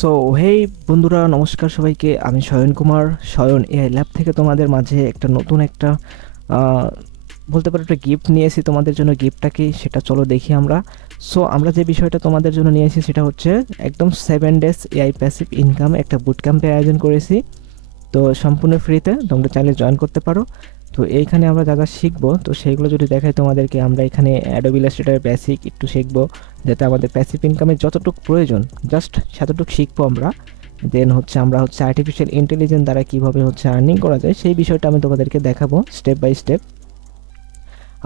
So hey বন্ধুরা, নমস্কার সবাইকে। আমি শয়ন কুমার, শয়ন এআই ল্যাব থেকে তোমাদের মাঝে একটা নতুন একটা আহ, বলতে পারো একটা গিফট নিয়ে এসেছি তোমাদের জন্য। গিফটটা কি সেটা চলো দেখি আমরা। সো আমরা যে বিষয়টা তোমাদের জন্য নিয়ে এসেছি সেটা হচ্ছে একদম 7 ডেজ এআই প্যাসিভ ইনকাম একটা বুট ক্যাম্পের আয়োজন করেছি। তো সম্পূর্ণ ফ্রিতে, তোমরা চাইলে জয়েন করতে পারো। তো এইখানে আমরা যা যা শিখবো তো সেইগুলো যদি দেখাই তোমাদেরকে, আমরা এখানে অ্যাডোবি ইলাস্ট্রেটর বেসিক একটু শিখবো, যাতে আমাদের প্যাসিভ ইনকামের যতটুকু প্রয়োজন জাস্ট সেতটুকু শিখবো আমরা। দেন হচ্ছে আমরা হচ্ছে আর্টিফিশিয়াল ইন্টেলিজেন্স দ্বারা কীভাবে হচ্ছে আর্নিং করা যায় সেই বিষয়টা আমি তোমাদেরকে দেখাবো স্টেপ বাই স্টেপ।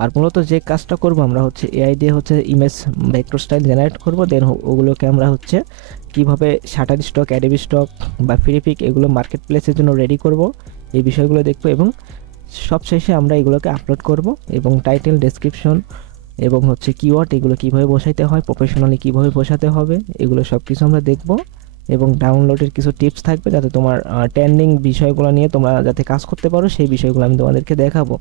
আর মূলত যে কাজটা করব আমরা হচ্ছে এআই দিয়ে হচ্ছে ইমেজ ভেক্টর স্টাইল জেনারেট করব। দেন ওগুলোকে আমরা হচ্ছে কিভাবে শাটার স্টক, অ্যাডোবি স্টক বা ফ্রি পিক এগুলো মার্কেট প্লেসের জন্য রেডি করব, এই বিষয়গুলো দেখবো। এবং সবশেষে আমরা এগুলোকে আপলোড করব এবং টাইটেল, ডেসক্রিপশন এবং হচ্ছে কিওয়ার্ড এগুলো কীভাবে বসাইতে হয়, প্রফেশনালি কীভাবে বসাতে হবে, এগুলো সব কিছু আমরা দেখব। এবং ডাউনলোডের কিছু টিপস থাকবে যাতে তোমার ট্রেন্ডিং বিষয়গুলো নিয়ে তোমরা যাতে কাজ করতে পারো, সেই বিষয়গুলো আমি তোমাদেরকে দেখাবো।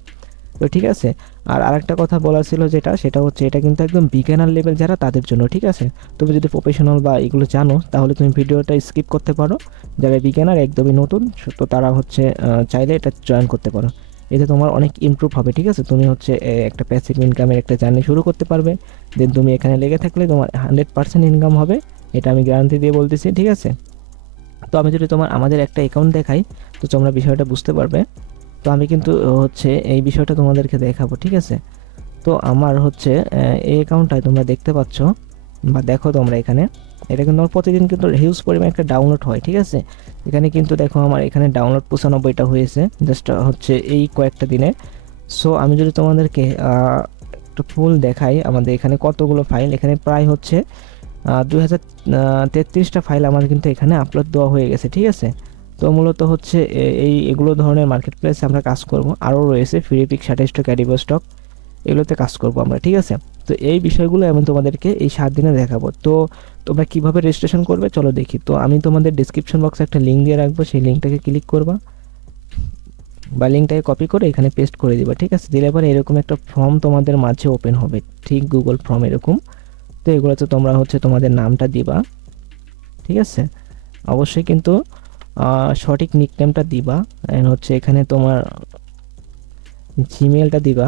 তো ঠিক আছে। আর আরেকটা কথা বলা ছিল সেটা হচ্ছে এটা কিন্তু একদম বিগিনার লেভেল যারা তাদের জন্য, ঠিক আছে। তুমি যদি প্রফেশনাল বা এগুলো জানো তাহলে তুমি ভিডিওটা স্কিপ করতে পারো। যারা বিগিনার একদমই নতুন তো তারা হচ্ছে চাইলে এটা জয়েন করতে পারো। এতে তোমার অনেক ইমপ্রুভ হবে, ঠিক আছে। তুমি হচ্ছে একটা প্যাসিভ ইনকামের একটা জার্নি শুরু করতে পারবে। দেন তুমি এখানে লেগে থাকলে তোমার 100% ইনকাম হবে, এটা আমি গ্যারান্টি দিয়ে বলতেছি, ঠিক আছে। তো আমি যদি আমাদের একটা অ্যাকাউন্ট দেখাই তো তোমরা বিষয়টা বুঝতে পারবে। তো আমি কিন্তু হচ্ছে এই বিষয়টা তোমাদেরকে দেখাবো, ঠিক আছে। তো আমার হচ্ছে এই অ্যাকাউন্টটায় তোমরা দেখতে পাচ্ছ বা দেখো তোমরা এখানে, এটা কিন্তু আমার প্রতিদিন কিন্তু হিউজ পরিমাণে একটা ডাউনলোড হয়, ঠিক আছে। এখানে কিন্তু দেখো আমার এখানে ডাউনলোড 95টা হয়েছে জাস্ট হচ্ছে এই কয়েকটা দিনে। সো আমি যদি তোমাদেরকে একটু ফুল দেখাই, আমাদের এখানে কতগুলো ফাইল, এখানে প্রায় হচ্ছে 2033টা ফাইল আমাদের কিন্তু এখানে আপলোড দেওয়া হয়ে গেছে, ঠিক আছে। তো মূলত হচ্ছে এগুলো ধরনের মার্কেট প্লেসে আমরা কাজ করব। আরও রয়েছে Freepik, Shutterstock, Adobe Stock, এগুলোতে কাজ করব আমরা, ঠিক আছে। তো এই বিষয়গুলো আমি তোমাদেরকে এই 7 দিনে দেখাবো। তো তোমরা কীভাবে রেজিস্ট্রেশন করবে চলো দেখি। তো আমি তোমাদের ডিসক্রিপশন বক্সে একটা লিঙ্ক দিয়ে রাখবো, সেই লিঙ্কটাকে ক্লিক করবা বা লিঙ্কটাকে কপি করে এখানে পেস্ট করে দিবা, ঠিক আছে। দিলে পরে এরকম একটা ফর্ম তোমাদের মাঝে ওপেন হবে, ঠিক গুগল ফর্ম এরকম। তো এগুলোতে তোমরা হচ্ছে তোমাদের নামটা দিবা, ঠিক আছে। অবশ্যই কিন্তু সঠিক নিকনেমটা দিবা। অ্যান্ড হচ্ছে এখানে তোমার জিমেলটা দিবা,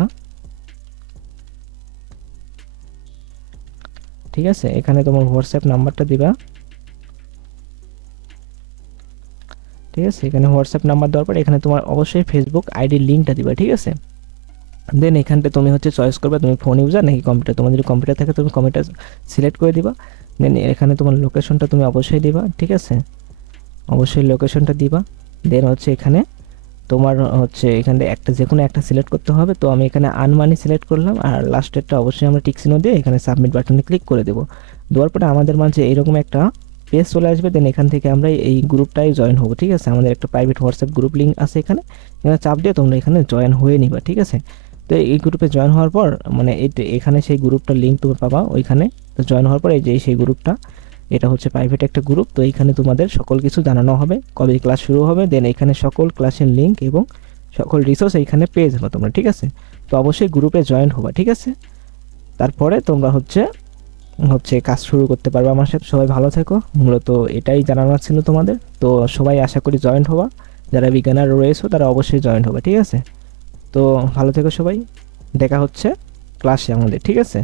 ঠিক আছে। এখানে তোমার হোয়াটসঅ্যাপ নাম্বারটা দিবা, ঠিক আছে। এখানে হোয়াটসঅ্যাপ নাম্বার দেওয়ার পর এখানে তোমার অবশ্যই ফেসবুক আইডির লিঙ্কটা দিবা, ঠিক আছে। দেন এখানটা তুমি হচ্ছে চয়েস করবে তুমি ফোন ইউজার নাকি কম্পিউটার। তোমার যদি কম্পিউটার থাকে তুমি কম্পিউটার সিলেক্ট করে দিবা। দেন এখানে তোমার লোকেশনটা তুমি অবশ্যই দিবা, ঠিক আছে। অবশ্যই লোকেশনটা দিবা। দেন হচ্ছে এখানে তোমার হচ্ছে এখানে একটা যে কোনো একটা সিলেক্ট করতে হবে। তো আমি এখানে আনমানি সিলেক্ট করলাম, আর লাস্টেরটা অবশ্যই আমরা টিক চিহ্ন দিয়ে এখানে সাবমিট বাটনে ক্লিক করে দেবো। দেওয়ার পরে আমাদের মাঝে এইরকম একটা পেজ চলে আসবে। দেন এখান থেকে আমরা এই গ্রুপটাই জয়েন হবো, ঠিক আছে। আমাদের একটা প্রাইভেট হোয়াটসঅ্যাপ গ্রুপ লিঙ্ক আছে এখানে, এখানে চাপ দিয়ে তোমরা এখানে জয়েন হয়ে নিবা, ঠিক আছে। তো এই গ্রুপে জয়েন হওয়ার পর মানে এখানে সেই গ্রুপটার লিঙ্ক তুমি পাবা ওইখানে। তো জয়েন হওয়ার পর এই যে সেই গ্রুপটা, এটা হচ্ছে প্রাইভেট একটা গ্রুপ। তো এইখানে তোমাদের সকল কিছু জানানো হবে, কবে ক্লাস শুরু হবে। দেন এখানে সকল ক্লাসের লিঙ্ক এবং সকল রিসোর্স এইখানে পেয়ে যাবে তোমরা, ঠিক আছে। তো অবশ্যই গ্রুপে জয়েন হবা, ঠিক আছে। তারপরে তোমরা হচ্ছে হচ্ছে কাজ শুরু করতে পারবে আমার সাথে। সবাই ভালো থেকো, মূলত এটাই জানানোর ছিল তোমাদের। তো সবাই আশা করি জয়েন্ট হবা, যারা বিজ্ঞানার রয়েছে তারা অবশ্যই জয়েন্ট হবে, ঠিক আছে। তো ভালো থেকো সবাই, দেখা হচ্ছে ক্লাসে আমাদের, ঠিক আছে।